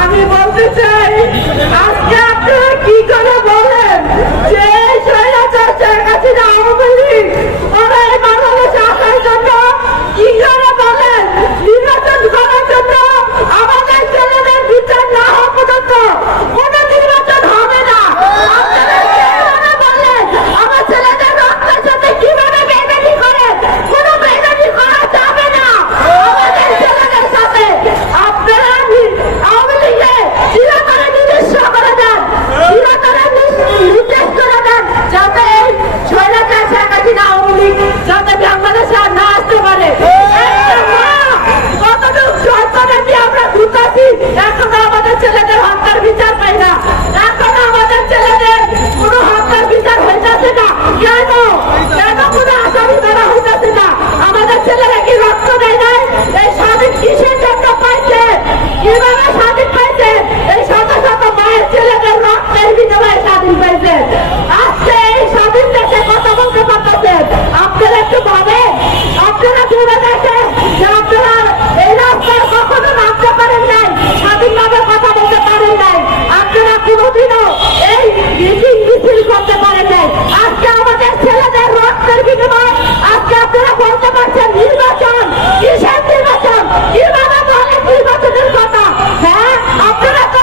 আমি বলতে চাই আজকে আপনারা কি করে বলেন যে স্বৈরাচার শেখ হাসিনা আওয়ামী লীগ ওরা এই বাংলাদেশে আসার জন্য কি করে বলেন নির্বাচন করার জন্য আমাদের ছেলেদের বিচার না হওয়া পর্যন্ত কোন নির্বাচন হবে না। আপনারা কিভাবে বলেন আমার ছেলেদের রক্তের সাথে কিভাবে বেইমানি করেন? কোনো বেইমানি করা যাবে না আমাদের ছেলেদের সাথে। আপনারা আওয়ামী লীগে চিরতরে নির্দেশ করে দেন, চিরতরে নির্দেশ করে দেন যাতে এই স্বৈরাচার শেখ হাসিনা আওয়ামী লীগ যাতে বাংলাদেশে আর না আসতে পারে। কতটুকু সরকারের দিয়ে আমরা ঘুরতেছি, এখনো আমাদের ছেলেদের হত্যার বিচার পাই না, এখনো আমাদের ছেলেদের কোনো হত্যার বিচার হইতেছে না। কেন কেন কোনো আসামি ধরা হইতেছে না? আমাদের ছেলেরা কি রক্ত দেয় নাই? এই স্বাধীন কিসের জন্য পাইছে? কিভাবে স্বাধীন পাইছে? এই শত শত মায়ের ছেলেদের রক্তের বিনিময়ে স্বাধীন পাইছে। আজকে এই স্বাধীন দেশে কথা বলতে পারতেছেন। আপনারা একটু ভাবেন, আপনারা ভেবে দেখেন যে আপনারা এই রাস্তায় কখনো নামতে পারেন নাই, স্বাধীনভাবে কথা বলতে পারেন নাই, আপনারা কোনোদিনও এই মিছিল করতে পারেন নাই। আজকে আমাদের ছেলেদের রক্তের বিনিময়ে আজকে আপনারা বলতে পারছেন নির্বাচন। কিসের নির্বাচন? কিভাবে বলেন নির্বাচনের কথা? হ্যাঁ, আপনারা তো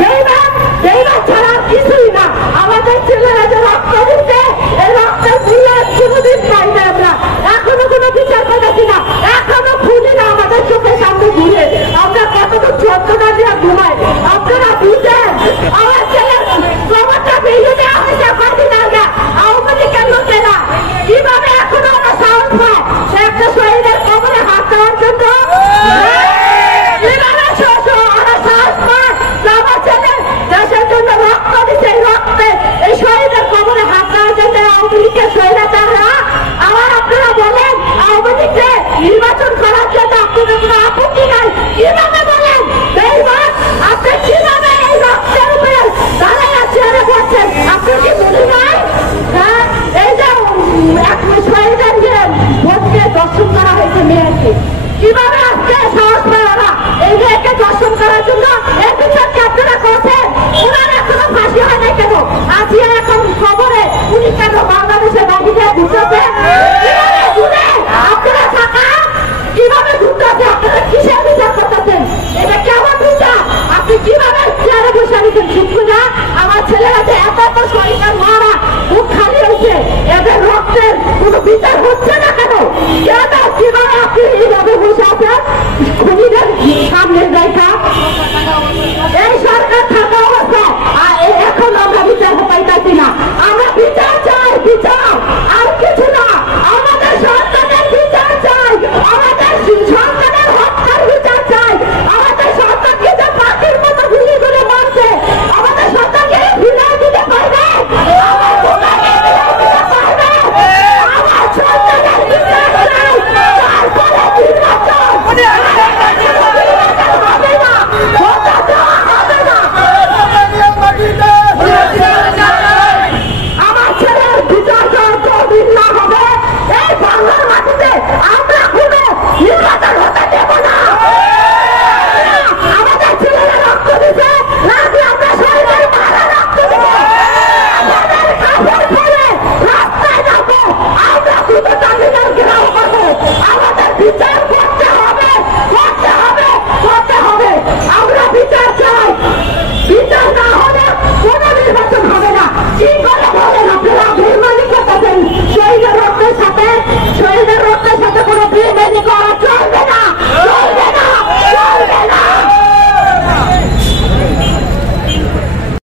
বেইমান, বেইমান ছাড়া কিছুই না। আমাদের ছেলেরা যে রক্ত দিচ্ছে এই রক্তের মূল্য কোনোদিন পাই না আমরা, এখনো কোনো বিচার পাইছি না, এখনো খুঁজি না আমাদের চোখের সামনে ঘুরে আমরা কতটুকু যন্ত্রণা দিয়ে ঘুমাই। আপনারা বুঝেন আমার ছেলের প্রমাণটা বেরিয়ে দেওয়া হয়েছে কদিন আগে আওয়ামী লীগের লোকেরা কিভাবে এখনো ওরা সাহস পায় সে একটা শহীদের কবরে হাত দেওয়ার জন্য। কিভাবে ওরা সাহস পায় যে আমার ছেলে দেশের জন্য রক্ত দিচ্ছে, এই রক্তে এই শহীদের কবরে হাত দেওয়ার জন্য আওয়ামী লীগের শহীদাররা। আবার আপনারা বলেন আওয়ামী লীগকে নির্বাচন করার জন্য আপনাদের কোনো আপত্তি নাই। কিভাবে বলেন বেইমান? আপনি কিভাবে এই রক্তের উপরে দাঁড়ায় চেয়ারে বসছেন? আপনি কি বুঝি নাই? হ্যাঁ, এই যে এক শহীদের যে ভোটকে দর্শন করা হয়েছে মেয়েকে